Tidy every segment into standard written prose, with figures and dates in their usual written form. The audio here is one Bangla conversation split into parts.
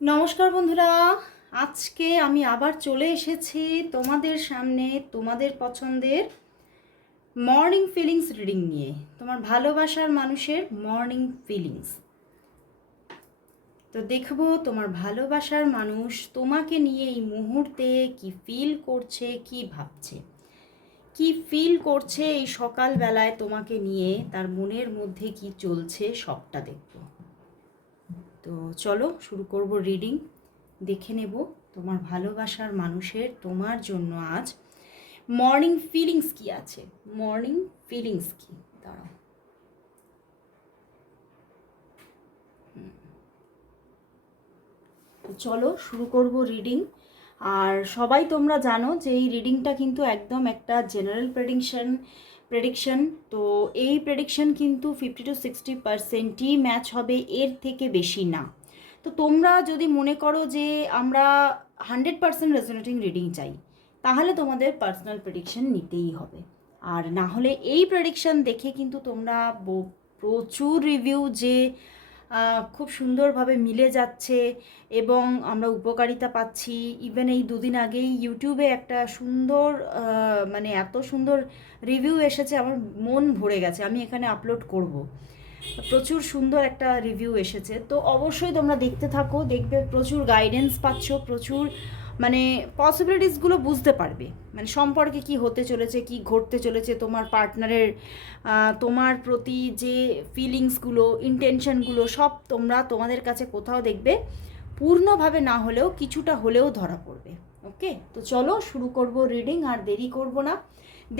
নমস্কার বন্ধুরা, আজকে আমি আবার চলে এসেছি তোমাদের সামনে তোমাদের পছন্দের মর্নিং ফিলিংস রিডিং নিয়ে। তোমার ভালোবাসার মানুষের মর্নিং ফিলিংস। তো দেখবো তোমার ভালোবাসার মানুষ তোমাকে নিয়ে এই মুহূর্তে কি ফিল করছে, কি ভাবছে, কি ফিল করছে এই সকালবেলায় তোমাকে নিয়ে, তার মনের মধ্যে কি চলছে সবটা দেখবো। তো চলো শুরু করব রিডিং। দেখে নেব তোমার ভালোবাসার মানুষের তোমার জন্য আজ মর্নিং ফিলিংস কি আছে। মর্নিং ফিলিংস কি, দাঁড়াও। তো চলো শুরু করব রিডিং। আর সবাই তোমরা জানো যে এই রিডিংটা কিন্তু একদম একটা জেনারেল প্রেডিকশন। তো এই প্রেডিকশন কিন্তু 50-60%ই ম্যাচ হবে, এর থেকে বেশি না। তো তোমরা যদি মনে করো যে আমরা 100% রেজোনেটিং রিডিং চাই, তাহলে তোমাদের পার্সোনাল প্রেডিকশন নিতেই হবে। আর না হলে এই প্রেডিকশন দেখে কিন্তু তোমরা প্রচুর রিভিউ যে খুব সুন্দরভাবে মিলে যাচ্ছে এবং আমরা উপকারিতা পাচ্ছি। ইভেন এই দুদিন আগেই ইউটিউবে একটা সুন্দর মানে এত সুন্দর রিভিউ এসেছে, আমার মন ভরে গেছে। আমি এখানে আপলোড করব। প্রচুর সুন্দর একটা রিভিউ এসেছে, তো অবশ্যই তোমরা দেখতে থাকো, দেখবে প্রচুর গাইডেন্স পাচ্ছ, প্রচুর মানে পসিবিলিটিসগুলো বুঝতে পারবে, মানে সম্পর্কে কি হতে চলেছে, কি ঘটতে চলেছে, তোমার পার্টনারের তোমার প্রতি যে ফিলিংসগুলো, ইন্টেনশনগুলো সব তোমরা তোমাদের কাছে কোথাও দেখবে পূর্ণভাবে না হলেও কিছুটা হলেও ধরা পড়বে। ওকে, তো চলো শুরু করব রিডিং, আর দেরি করব না।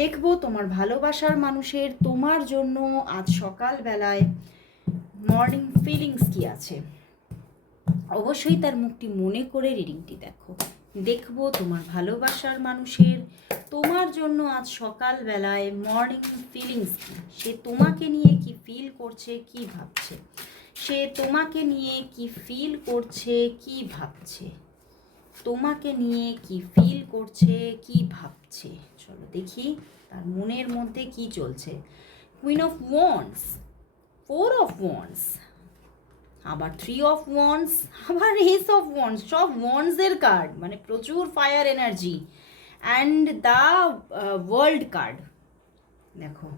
দেখব তোমার ভালোবাসার মানুষের তোমার জন্য আজ সকালবেলায় মর্নিং ফিলিংস কি আছে। অবশ্যই তার মুখটি মনে করে রিডিংটি দেখো। দেখব তোমার ভালোবাসার মানুষের তোমার জন্য আজ সকালবেলায় মর্নিং ফিলিংস কি। সে তোমাকে নিয়ে কি ফিল করছে, কি ভাবছে। সে তোমাকে নিয়ে কি ফিল করছে, কি ভাবছে। তোমাকে নিয়ে কি ফিল করছে, কি ভাবছে। চলো দেখি তার মনের মধ্যে কি চলছে। Queen of wands, 4 of wands, আবার 3 অফ ওয়ান্ডস, আবার এস অফ ওয়ান্ডস, সব ওয়ান্ডসের কার্ড, মানে প্রচুর fire energy. And the world card দেখো,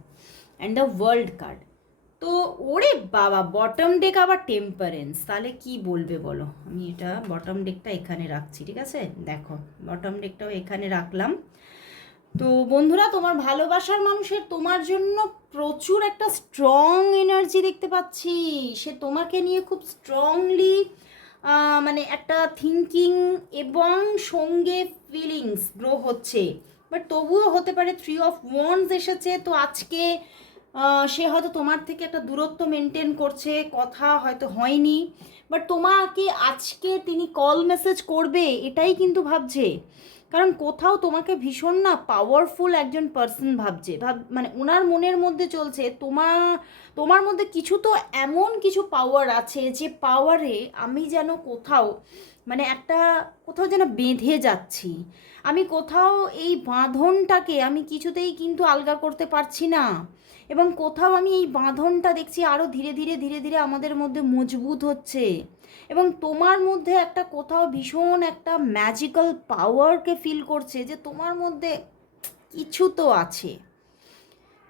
অ্যান্ড দ্য ওয়ার্ল্ড কার্ড। তো ওরে বাবা, বটম ডেক আবার টেম্পারেন্স, তাহলে কি বলবে বলো। আমি এটা বটম ডেকটা এখানে রাখছি, ঠিক আছে। দেখো বটম ডেকটাও এখানে রাখলাম। তো বন্ধুরা, তোমার ভালোবাসার মানুষের তোমার জন্য প্রচুর একটা স্ট্রং এনার্জি দেখতে পাচ্ছি। সে তোমাকে নিয়ে খুব স্ট্রংলি মানে একটা থিঙ্কিং এবং সঙ্গে ফিলিংস গ্রো হচ্ছে। বাট তবুও হতে পারে 3 অফ ওয়ান্ডস এসেছে, তো আজকে সে হয়তো তোমার থেকে একটা দূরত্ব মেনটেন করছে, কথা হয়তো হয়নি, বাট তোমাকে আজকে তিনি কল মেসেজ করবে এটাই কিন্তু ভাবছে। কারণ কোথাও তোমাকে ভীষণ না পাওয়ারফুল একজন পার্সন ভাবছে, মানে ওনার মনের মধ্যে চলছে তোমার তোমার মধ্যে কিছু তো এমন কিছু পাওয়ার আছে, যে পাওয়ারে আমি যেন কোথাও মানে একটা কোথাও যেন বেঁধে যাচ্ছি। আমি কোথাও এই বাঁধনটাকে আমি কিছুতেই কিন্তু আলগা করতে পারছি না, এবং কোথাও আমি এই বাঁধনটা দেখছি আরও ধীরে ধীরে ধীরে ধীরে আমাদের মধ্যে মজবুত হচ্ছে। এবং তোমার মধ্যে একটা কোথাও ভীষণ একটা ম্যাজিক্যাল পাওয়ারকে ফিল করছে, যে তোমার মধ্যে কিছু তো আছে,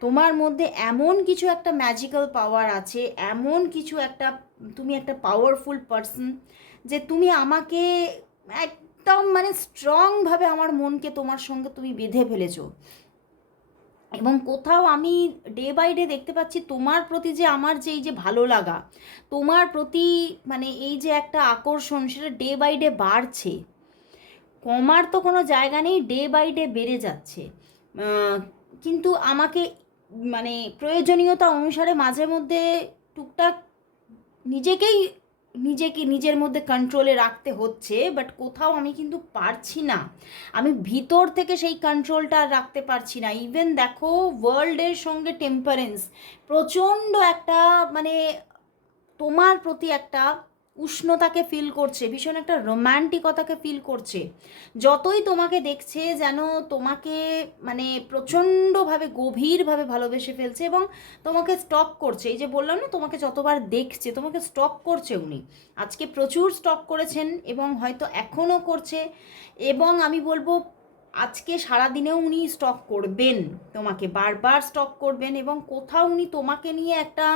তোমার মধ্যে এমন কিছু একটা ম্যাজিক্যাল পাওয়ার আছে, এমন কিছু একটা, তুমি একটা পাওয়ারফুল পার্সন, যে তুমি আমাকে একদম মানে স্ট্রংভাবে আমার মনকে তোমার সঙ্গে তুমি বেঁধে ফেলেছো। এবং কোথাও আমি ডে বাই ডে দেখতে পাচ্ছি তোমার প্রতি যে আমার যে এই যে ভালো লাগা, তোমার প্রতি মানে এই যে একটা আকর্ষণ, সেটা ডে বাই ডে বাড়ছে। কমার তো কোনো জায়গা নেই, ডে বাই ডে বেড়ে যাচ্ছে। কিন্তু আমাকে মানে প্রয়োজনীয়তা অনুসারে মাঝে মধ্যে টুকটাক নিজেকেই নিজের মধ্যে কন্ট্রোলে রাখতে হচ্ছে, বাট কোথাও আমি কিন্তু পারছি না, আমি ভিতর থেকে সেই কন্ট্রোলটা রাখতে পারছি না। ইভেন দেখো ওয়ার্ল্ডের সঙ্গে টেম্পারেন্স, প্রচণ্ড একটা মানে তোমার প্রতি একটা উষ্ণতাকে ফিল করছে, ভীষণ একটা রোম্যান্টিকতাকে ফিল করছে। যতই তোমাকে দেখছে যেন তোমাকে মানে প্রচণ্ডভাবে গভীরভাবে ভালোবেসে ফেলছে এবং তোমাকে স্টক করছে। এই যে বললাম না, তোমাকে যতবার দেখছে তোমাকে স্টক করছে উনি। আজকে প্রচুর স্টক করেছেন এবং হয়তো এখনও করছে, এবং আমি বলবো আজকে সারাদিনেও উনি স্টক করবেন, তোমাকে বারবার স্টক করবেন, এবং কোথাও উনি তোমাকে নিয়ে একটা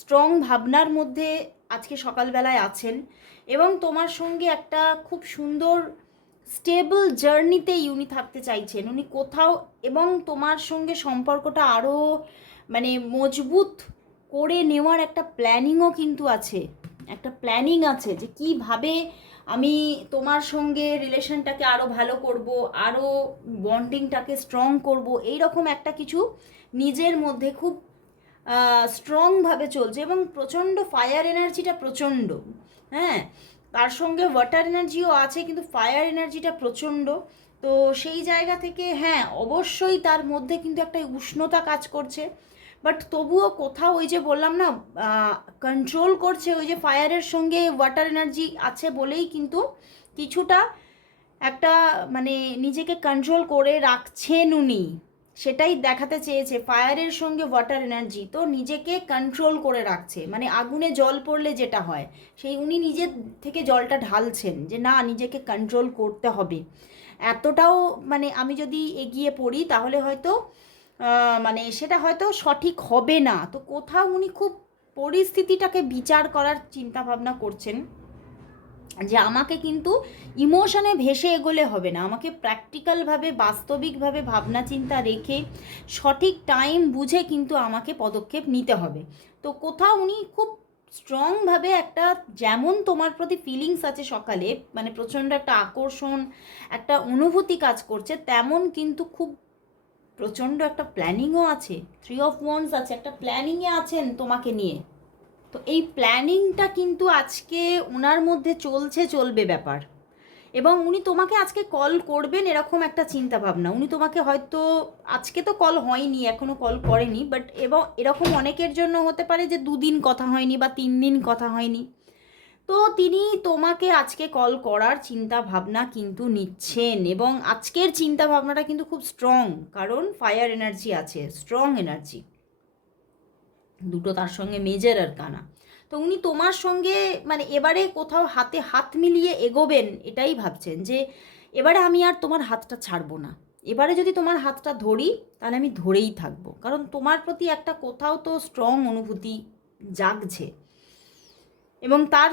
স্ট্রং ভাবনার মধ্যে আজকে সকালবেলায় আছেন, এবং তোমার সঙ্গে একটা খুব সুন্দর স্টেবল জার্নিতেই উনি থাকতে চাইছেন উনি কোথাও, এবং তোমার সঙ্গে সম্পর্কটা আরও মানে মজবুত করে নেওয়ার একটা প্ল্যানিংও কিন্তু আছে। একটা প্ল্যানিং আছে যে কীভাবে আমি তোমার সঙ্গে রিলেশনটাকে আরও ভালো করব, আরও বন্ডিংটাকে স্ট্রং করব, এই রকম একটা কিছু নিজের মধ্যে খুব স্ট্রংভাবে চলছে, এবং প্রচণ্ড ফায়ার এনার্জিটা প্রচণ্ড, হ্যাঁ, তার সঙ্গে ওয়াটার এনার্জিও আছে, কিন্তু ফায়ার এনার্জিটা প্রচণ্ড। তো সেই জায়গা থেকে হ্যাঁ অবশ্যই তার মধ্যে কিন্তু একটা উষ্ণতা কাজ করছে, বাট তবুও কোথাও ওই যে বললাম না কন্ট্রোল করছে, ওই যে ফায়ারের সঙ্গে ওয়াটার এনার্জি আছে বলেই কিন্তু কিছুটা একটা মানে নিজেকে কন্ট্রোল করে রাখছেন উনি, সেটাই দেখাতে চেয়েছে। ফায়ারের সঙ্গে ওয়াটার এনার্জি, তো নিজেকে কন্ট্রোল করে রাখছে, মানে আগুনে জল পড়লে যেটা হয় সেই উনি নিজের থেকে জলটা ঢালছেন যে না নিজেকে কন্ট্রোল করতে হবে। এতটাও মানে আমি যদি এগিয়ে পড়ি তাহলে হয়তো মানে সেটা হয়তো সঠিক হবে না। তো কোথাও উনি খুব পরিস্থিতিটাকে বিচার করার চিন্তা ভাবনা করছেন যে আমাকে কিন্তু ইমোশনে ভেসে এগোলে হবে না, আমাকে প্র্যাকটিক্যালভাবে বাস্তবিকভাবে ভাবনা চিন্তা রেখে সঠিক টাইম বুঝে কিন্তু আমাকে পদক্ষেপ নিতে হবে। তো কোথাও উনি খুব স্ট্রংভাবে একটা, যেমন তোমার প্রতি ফিলিংস আছে সকালে মানে প্রচণ্ড একটা আকর্ষণ একটা অনুভূতি কাজ করছে, তেমন কিন্তু খুব প্রচণ্ড একটা প্ল্যানিংও আছে। 3 অফ ওয়ান্ডস আছে, একটা প্ল্যানিংয়ে আছেন তোমাকে নিয়ে। তো এই প্ল্যানিংটা কিন্তু আজকে ওনার মধ্যে চলবে ব্যাপার, এবং উনি তোমাকে আজকে কল করবেন এরকম একটা চিন্তা ভাবনা। উনি তোমাকে হয়তো আজকে তো কল হয়নি, এখনও কল করেনি, বাট এবং এরকম অনেকের জন্য হতে পারে যে 2 দিন কথা হয়নি বা 3 দিন কথা হয়নি, তো তিনি তোমাকে আজকে কল করার চিন্তা ভাবনা কিন্তু নিচ্ছেন, এবং আজকের চিন্তা ভাবনাটা কিন্তু খুব স্ট্রং, কারণ ফায়ার এনার্জি আছে, স্ট্রং এনার্জি দুটো তার সঙ্গে মেজর আর কানা। তো উনি তোমার সঙ্গে মানে এবারে কোথাও হাতে হাত মিলিয়ে এগোবেন, এটাই ভাবছেন যে এবারে আমি আর তোমার হাতটা ছাড়বো না, এবারে যদি তোমার হাতটা ধরি তাহলে আমি ধরেই থাকবো, কারণ তোমার প্রতি একটা কোথাও তো স্ট্রং অনুভূতি জাগছে। এবং তার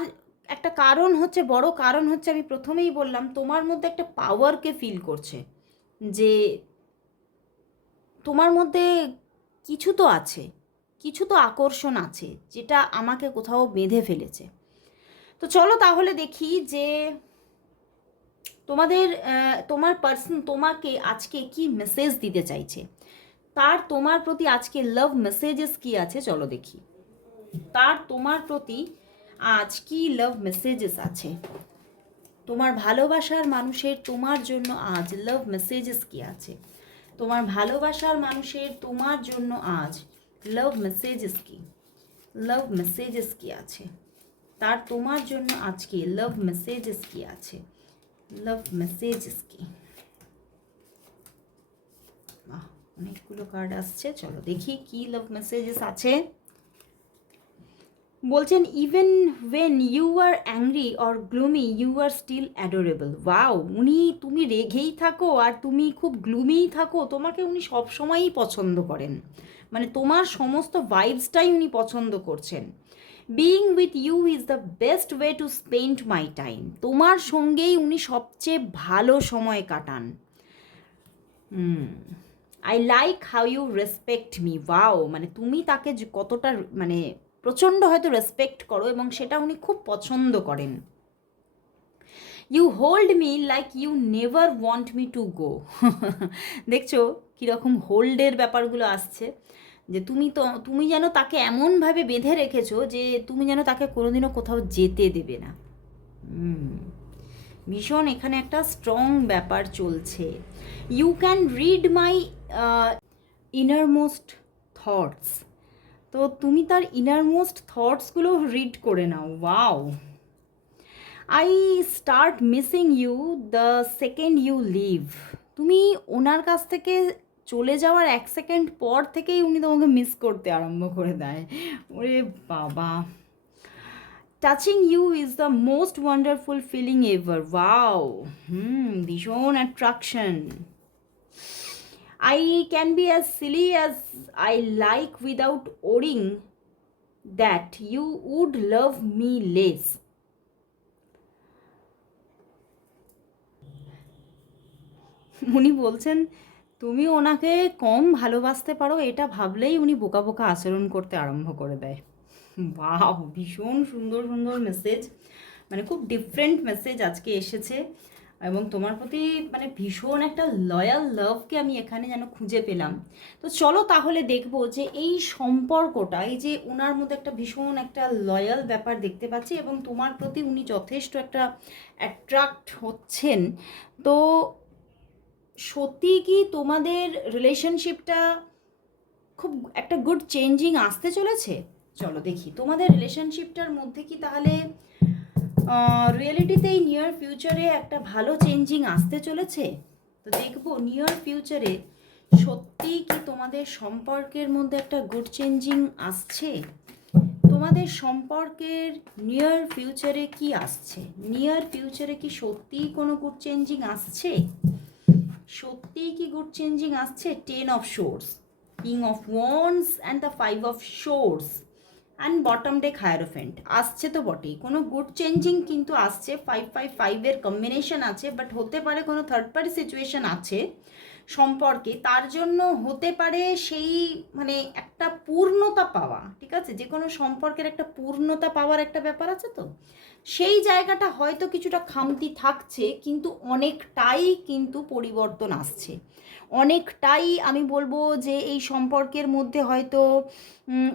একটা কারণ হচ্ছে, বড় কারণ হচ্ছে, আমি প্রথমেই বললাম তোমার মধ্যে একটা পাওয়ারকে ফিল করছে, যে তোমার মধ্যে কিছু তো আছে, কিছু তো আকর্ষণ আছে যেটা আমাকে কোথাও বেঁধে ফেলেছে। তো চলো তাহলে দেখি যে তোমার পার্সন তোমাকে আজকে কি মেসেজ দিতে চাইছে, তার তোমার প্রতি আজকে লাভ মেসেজেস কি আছে, চলো দেখি তার তোমার প্রতি আজ কি লাভ মেসেজেস আছে। তোমার ভালোবাসার মানুষের তোমার জন্য আজ লাভ মেসেজেস কি আছে, তোমার ভালোবাসার মানুষের তোমার জন্য আজ লাভ মেসেজেস কি, লাভ মেসেজেস কি আছে, তার তোমার জন্য আজকে লাভ মেসেজেস কি আছে, লাভ মেসেজেস কি। অনেকগুলো কার্ড আসছে, চলো দেখি কি লাভ মেসেজেস আছে। বলছেন even when you are angry or gloomy you are still adorable. Wow, উনি তুমি রেগেই থাকো আর তুমি খুব গ্লুমিই থাকো, তোমাকে উনি সবসময়ই পছন্দ করেন, মানে তোমার সমস্ত ভাইবসটাই উনি পছন্দ করছেন। Being with you is the best way to spend my time, তোমার সঙ্গেই উনি সবচেয়ে ভালো সময় কাটান। I like how you respect me. Wow, মানে তুমি তাকে কতটা মানে প্রচণ্ড হয়তো রেসপেক্ট করো এবং সেটা উনি খুব পছন্দ করেন। You hold me like you never want me to go. দেখছো কীরকম হোল্ডের ব্যাপারগুলো আসছে, যে তুমি যেন তাকে এমনভাবে বেঁধে রেখেছো যে তুমি যেন তাকে কোনোদিনও কোথাও যেতে দেবে না। ভীষণ এখানে একটা স্ট্রং ব্যাপার চলছে। You can read my innermost thoughts, তো তুমি তার ইনারমোস্ট থটসগুলো রিড করে নাও। Wow, I start missing you the second you leave. তুমি ওনার কাছ থেকে চলে যাওয়ার 1 সেকেন্ড পর থেকেই উনি তোমাকে মিস করতে আরম্ভ করে দেয়। ওরে বাবা। Touching you is the most wonderful feeling ever. Wow, ভীষণ attraction. I can be as silly as I like without worrying that you would love me less. উনি বলছেন তুমি ওনাকে কম ভালোবাসতে পারো, এটা ভাবলেই উনি বোকা বোকা আচরণ করতে আরম্ভ করে দেয়। বাহ, ভীষণ সুন্দর সুন্দর মেসেজ, মানে খুব ডিফারেন্ট মেসেজ আজকে এসেছে, এবং তোমার প্রতি মানে ভীষণ একটা লয়াল লাভকে আমি এখানে যেন খুঁজে পেলাম। তো চলো তাহলে দেখবো যে এই সম্পর্কটা, এই যে ওনার মধ্যে একটা ভীষণ একটা লয়াল ব্যাপার দেখতে পাচ্ছি এবং তোমার প্রতি উনি যথেষ্ট একটা অ্যাট্রাক্ট হচ্ছেন, তো সত্যি কি তোমাদের রিলেশনশিপটা খুব একটা গুড চেঞ্জিং আসতে চলেছে? চলো দেখি তোমাদের রিলেশনশিপটার মধ্যে কি তাহলে রিয়েলিটিতেই নিয়ার ফিউচারে একটা ভালো চেঞ্জিং আসতে চলেছে। তো দেখবো নিয়ার ফিউচারে সত্যি কি তোমাদের সম্পর্কের মধ্যে একটা গুড চেঞ্জিং আসছে। তোমাদের সম্পর্কের নিয়ার ফিউচারে কি আসছে? নিয়ার ফিউচারে কি সত্যিই কোনো গুড চেঞ্জিং আসছে? সত্যিই কি গুড চেঞ্জিং আসছে? 10 of swords, king of wands and the 5 of swords and bottom day hierophant আসছে তো বটেই, কোনো গুড চেঞ্জিং কিন্তু আসছে। 5-5-5-এর কম্বিনেশন আছে, বাট হতে পারে কোনো থার্ড পার্টি সিচুয়েশন আছে সম্পর্কে, তার জন্য হতে পারে সেই মানে একটা পূর্ণতা পাওয়া, ঠিক আছে, যে কোনো সম্পর্কের একটা পূর্ণতা পাওয়ার একটা ব্যাপার আছে, তো সেই জায়গাটা হয়তো কিছুটা খামতি থাকছে, কিন্তু অনেকটাই কিন্তু পরিবর্তন আসছে, অনেকটাই আমি বলবো যে এই সম্পর্কের মধ্যে হয়তো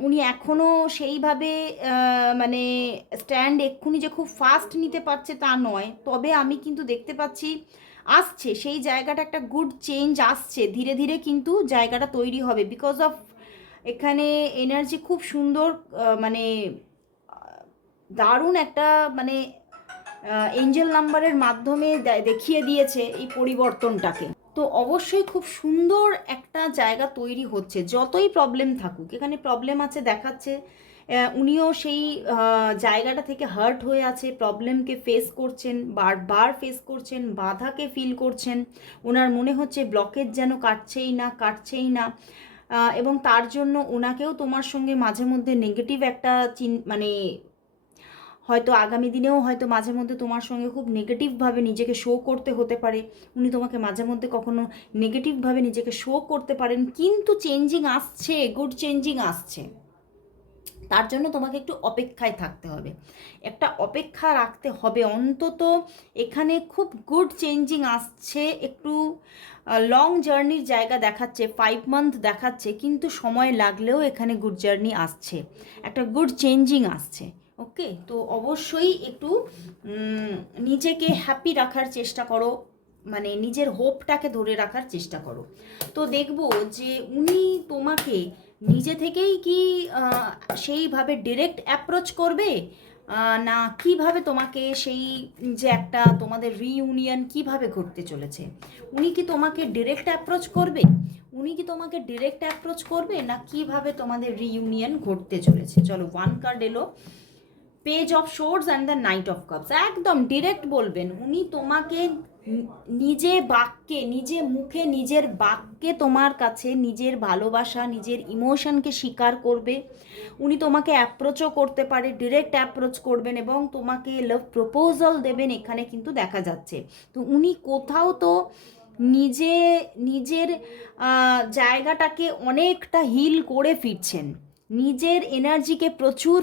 উনি এখনও সেইভাবে মানে স্ট্যান্ড এক্ষুনি যে খুব ফাস্ট নিতে পারছে তা নয়, তবে আমি কিন্তু দেখতে পাচ্ছি আসছে সেই জায়গাটা, একটা গুড চেঞ্জ আসছে, ধীরে ধীরে কিন্তু জায়গাটা তৈরি হবে, বিকজ অফ এখানে এনার্জি খুব সুন্দর, মানে দারুণ একটা মানে এঞ্জেল নাম্বারের মাধ্যমে দেখিয়ে দিয়েছে এই পরিবর্তনটাকে। তো অবশ্যই খুব সুন্দর একটা জায়গা তৈরি হচ্ছে, যতই প্রবলেম থাকুক, এখানে প্রবলেম আছে দেখাচ্ছে, উনিও সেই জায়গাটা থেকে হার্ট হয়ে আছে, প্রবলেমকে ফেস করছেন, বারবার ফেস করছেন, বাধাকে ফিল করছেন, ওনার মনে হচ্ছে ব্লকেজ যেন কাটছেই না কাটছেই না, এবং তার জন্য ওনাকেও তোমার সঙ্গে মাঝে মধ্যে নেগেটিভ একটা মানে হয়তো আগামী দিনেও হয়তো মাঝে মধ্যে তোমার সঙ্গে খুব নেগেটিভভাবে নিজেকে শো করতে হতে পারে, উনি তোমাকে মাঝে মধ্যে কখনো নেগেটিভভাবে নিজেকে শো করতে পারেন, কিন্তু চেঞ্জিং আসছে, গুড চেঞ্জিং আসছে, তার জন্য তোমাকে একটু অপেক্ষায় থাকতে হবে, একটা অপেক্ষা রাখতে হবে অন্তত। এখানে খুব গুড চেঞ্জিং আসছে, একটু লং জার্নির জায়গা দেখাচ্ছে, 5 মান্থ দেখাচ্ছে, কিন্তু সময় লাগলেও এখানে গুড জার্নি আসছে, একটা গুড চেঞ্জিং আসছে। ওকে, তো অবশ্যই একটু নিজেকে হ্যাপি রাখার চেষ্টা করো, মানে নিজের হোপটাকে ধরে রাখার চেষ্টা করো। তো দেখবো যে উনি তোমাকে নিজে থেকেই কি সেইভাবে ডিরেক্ট অ্যাপ্রোচ করবে, না কিভাবে তোমাকে সেই যে একটা তোমাদের রিইউনিয়ন কিভাবে ঘটতে চলেছে, উনি কি তোমাকে ডিরেক্ট অ্যাপ্রোচ করবে, উনি কি তোমাকে ডিরেক্ট অ্যাপ্রোচ করবে, না কিভাবে তোমাদের রিইউনিয়ন ঘটতে চলেছে? চলো, 1 কার্ড এলো, page of swords and the night of cups, একদম ডিরেক্ট বলবেন উনি তোমাকে, নিজে বাক্যে, নিজে মুখে নিজের বাক্যে তোমার কাছে নিজের ভালোবাসা, নিজের ইমোশনকে স্বীকার করবে, উনি তোমাকে অ্যাপ্রোচও করতে পারে, ডিরেক্ট অ্যাপ্রোচ করবেন এবং তোমাকে লাভ প্রপোজাল দেবেন, এখানে কিন্তু দেখা যাচ্ছে। তো উনি কোথাও তো নিজে নিজের জায়গাটাকে অনেকটা হিল করে ফিরছেন, নিজের এনার্জিকে প্রচুর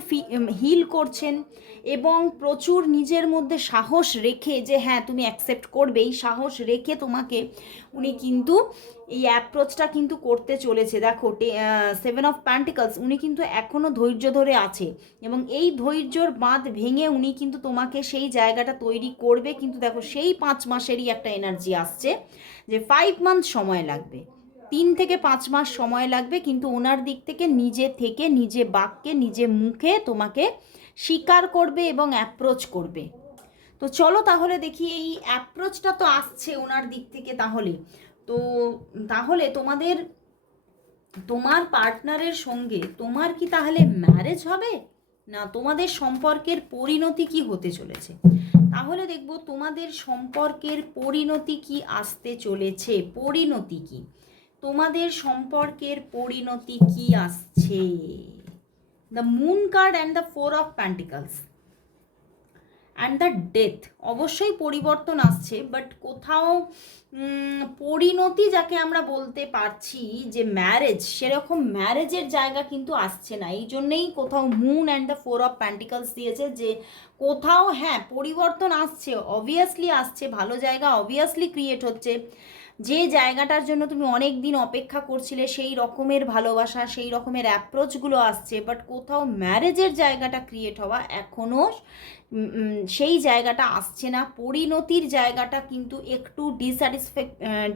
হিল করছেন, এবং প্রচুর নিজের মধ্যে সাহস রেখে যে হ্যাঁ তুমি অ্যাকসেপ্ট করবে, এই সাহস রেখে তোমাকে উনি কিন্তু এই অ্যাপ্রোচটা কিন্তু করতে চলেছে। দেখো 7 অফ প্যান্টিকলস, উনি কিন্তু এখনও ধৈর্য ধরে আছে, এবং এই ধৈর্যর বাঁধ ভেঙে উনি কিন্তু তোমাকে সেই জায়গাটা তৈরি করবে, কিন্তু দেখো সেই 5 মাসেরই একটা এনার্জি আসছে, যে 5 মান্থ সময় লাগবে, 3 থেকে 5 মাস সময় লাগবে, কিন্তু ওনার দিক থেকে নিজে বাক্যে নিজে মুখে তোমাকে স্বীকার করবে এবং অ্যাপ্রোচ করবে। তো চলো তাহলে দেখি, এই অ্যাপ্রোচটা তো আসছে ওনার দিক থেকে, তো তাহলে তোমার পার্টনারের সঙ্গে তোমার কি তাহলে ম্যারেজ হবে, না তোমাদের সম্পর্কের পরিণতি কি হতে চলেছে? তাহলে দেখব তোমাদের সম্পর্কের পরিণতি কি আসতে চলেছে। পরিণতি কি, তোমাদের সম্পর্কের পরিণতি কি আসছে? The moon card and the 4 of pentacles and the death. অবশ্যই পরিবর্তন আসছে, বাট কোথাও পরিণতি যাকে আমরা বলতে পারছি যে ম্যারেজ, সেরকম ম্যারেজের জায়গা কিন্তু আসছে না। এই জন্যেই কোথাও moon and the 4 of pentacles দিয়েছে, যে কোথাও হ্যাঁ পরিবর্তন আসছে, অবভিয়াসলি আসছে, ভালো জায়গা অবভিয়াসলি ক্রিয়েট হচ্ছে। যে জায়গাটার জন্য তুমি অনেক দিন অপেক্ষা করছিলে, সেই রকমের ভালোবাসা, সেই রকমের অ্যাপ্রোচগুলো আসছে, বাট কোথাও ম্যারেজের জায়গাটা ক্রিয়েট হওয়া এখনও সেই জায়গাটা আসছে না। পরিণতির জায়গাটা কিন্তু একটু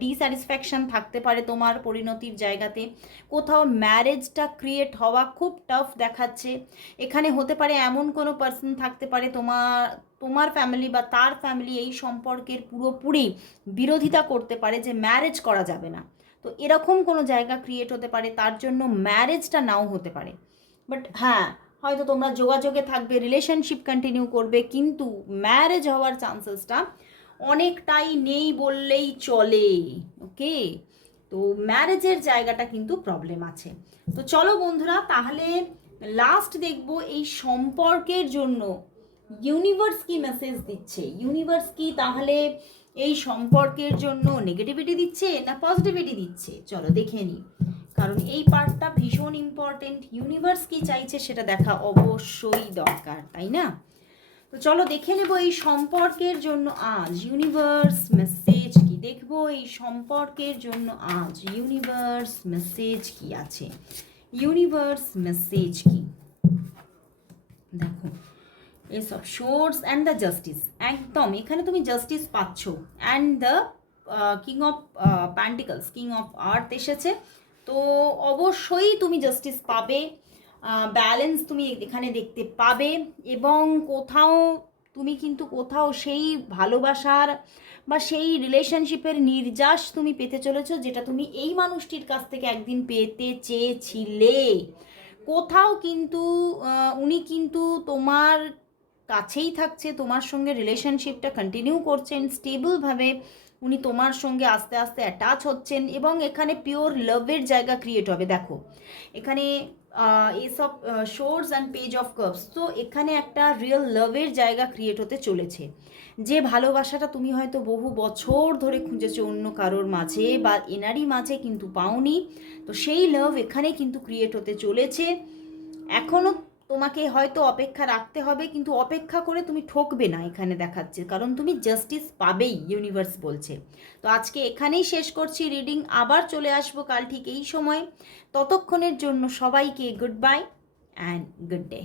ডিস্যাটিসফ্যাকশন থাকতে পারে তোমার পরিণতির জায়গাতে। কোথাও ম্যারেজটা ক্রিয়েট হওয়া খুব টাফ দেখাচ্ছে। এখানে হতে পারে এমন কোনো পার্সন থাকতে পারে তোমার ফ্যামিলি বা তার ফ্যামিলি এই সম্পর্কের পুরোপুরি বিরোধিতা করতে পারে যে ম্যারেজ করা যাবে না। তো এরকম কোনো জায়গা ক্রিয়েট হতে পারে, তার জন্য ম্যারেজটা নাও হতে পারে। বাট হ্যাঁ, হয়তো তোমরা যোগাযোগে থাকবে, রিলেশনশিপ কন্টিনিউ করবে, কিন্তু ম্যারেজ হওয়ার চান্সেসটা অনেকটাই নেই বললেই চলে। ওকে, তো ম্যারেজের জায়গাটা কিন্তু প্রবলেম আছে। তো চলো বন্ধুরা, তাহলে লাস্ট দেখব এই সম্পর্কের জন্য ইউনিভার্স কি মেসেজ দিচ্ছে। ইউনিভার্স কি তাহলে এই সম্পর্কের জন্য নেগেটিভিটি দিচ্ছে না পজিটিভিটি দিচ্ছে, চলো দেখে নিই, কারণ এই পার্টটা ভীষণ ইম্পর্টেন্ট। ইউনিভার্স কি চাইছে সেটা দেখা অবশ্যই দরকার, তাই না? তো চলো দেখে নেব এই সম্পর্কের জন্য আজ ইউনিভার্স মেসেজ কি। দেখবো এই সম্পর্কের জন্য আজ ইউনিভার্স মেসেজ কি আছে। ইউনিভার্স মেসেজ কি, দেখো S of swords and the justice. একদম এখানে তুমি জাস্টিস পাচ্ছ, and the king of pentacles, king of earth এসেছে। তো অবশ্যই তুমি জাস্টিস পাবে, ব্যালেন্স তুমি এখানে দেখতে পাবে, এবং তুমি কিন্তু কোথাও সেই ভালোবাসার বা সেই রিলেশনশিপের নির্যাস তুমি পেতে চলেছো, যেটা তুমি এই মানুষটির কাছ থেকে একদিন পেতে চেয়েছিলে। কোথাও কিন্তু উনি কিন্তু তোমার কাছেই থাকছে, তোমার সঙ্গে রিলেশনশিপটা কন্টিনিউ করছেন স্টেবলভাবে, উনি তোমার সঙ্গে আস্তে আস্তে অ্যাটাচ হচ্ছেন, এবং এখানে পিওর লাভের জায়গা ক্রিয়েট হবে। দেখো এখানে S of swords and page of cups, তো এখানে একটা রিয়েল লাভের জায়গা ক্রিয়েট হতে চলেছে। যে ভালোবাসাটা তুমি হয়তো বহু বছর ধরে খুঁজেছো অন্য কারোর মাঝে বা এনারই মাঝে কিন্তু পাওনি, তো সেই লাভ এখানে কিন্তু ক্রিয়েট হতে চলেছে। এখনও তোমাকে হয়তো অপেক্ষা রাখতে হবে, কিন্তু অপেক্ষা করে তুমি ঠকবে না এখানে দেখাচ্ছে, কারণ তুমি জাস্টিস পাবেই, ইউনিভার্স বলছে। তো আজকে এখানেই শেষ করছি রিডিং, আবার চলে আসবো কাল ঠিক এই সময়। ততক্ষণের জন্য সবাইকে good bye and good day.